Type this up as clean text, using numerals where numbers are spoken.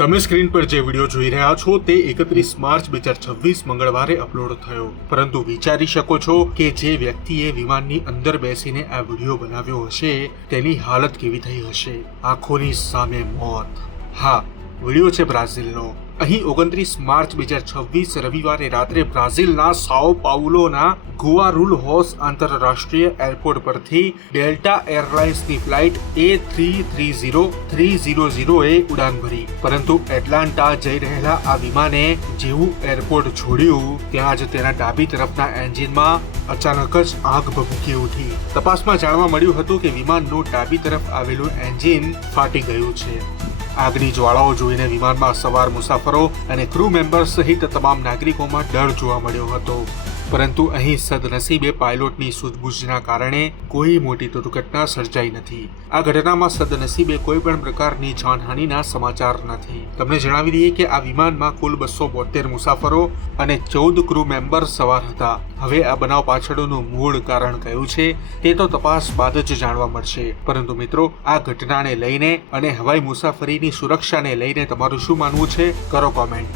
તમે સ્ક્રીન પર જે વિડીયો જોઈ રહ્યા છો તે 31 માર્ચ 2026 મંગળવારે અપલોડ થયો, પરંતુ વિચારી શકો છો કે જે વ્યક્તિએ વિમાનની અંદર બેસીને આ વિડીયો બનાવ્યો હશે તેની હાલત કેવી થઈ હશે। આંખોની સામે મોત। હા, વિડીયો છે બ્રાઝિલનો। અહીં 29 માર્ચ 2026 રવિવારે રાત્રે બ્રાઝિલના સાઓ પાઉલોના ગુઆરુલ્હોસ આંતરરાષ્ટ્રીય એરપોર્ટ પરથી ડેલ્ટા એરલાઇન્સની ફ્લાઇટ A330-300એ ઉડાન ભરી, પરંતુ એટલાન્ટા જઈ રહેલા આ વિમાને જેવું એરપોર્ટ છોડ્યું ત્યાં જ તેના ડાબી તરફના એન્જિનમાં અચાનક જ આગ ભભૂકી ઉઠી। તપાસમાં જાણવા મળ્યું હતું કે વિમાનનું ડાબી તરફ આવેલું એન્જિન ફાટી ગયું છે। આગની જ્વાળાઓ જોઈને વિમાનમાં સવાર મુસાફરો અને ક્રૂ મેમ્બર સહિત તમામ નાગરિકોમાં ડર જોવા મળ્યો હતો, પરંતુ અહીં સદનસીબે પાયલોટની સૂઝબૂછના કારણે કોઈ મોટી દુર્ઘટના સર્જાઈ નથી। આ ઘટનામાં સદનસીબે કોઈ પણ પ્રકારની જાનહાનિના સમાચાર નથી। તમને જણાવી દઈએ કે આ વિમાનમાં કુલ 272 મુસાફરો અને 14 ક્રૂ મેમ્બર સવાર હતા। હવે આ બનાવ પાછળનું મૂળ કારણ કયું છે તે તો તપાસ બાદ જ જાણવા મળશે, પરંતુ મિત્રો, આ ઘટનાને લઈને અને હવાઈ મુસાફરીની સુરક્ષાને લઈને તમારું શું માનવું છે, કરો કોમેન્ટ।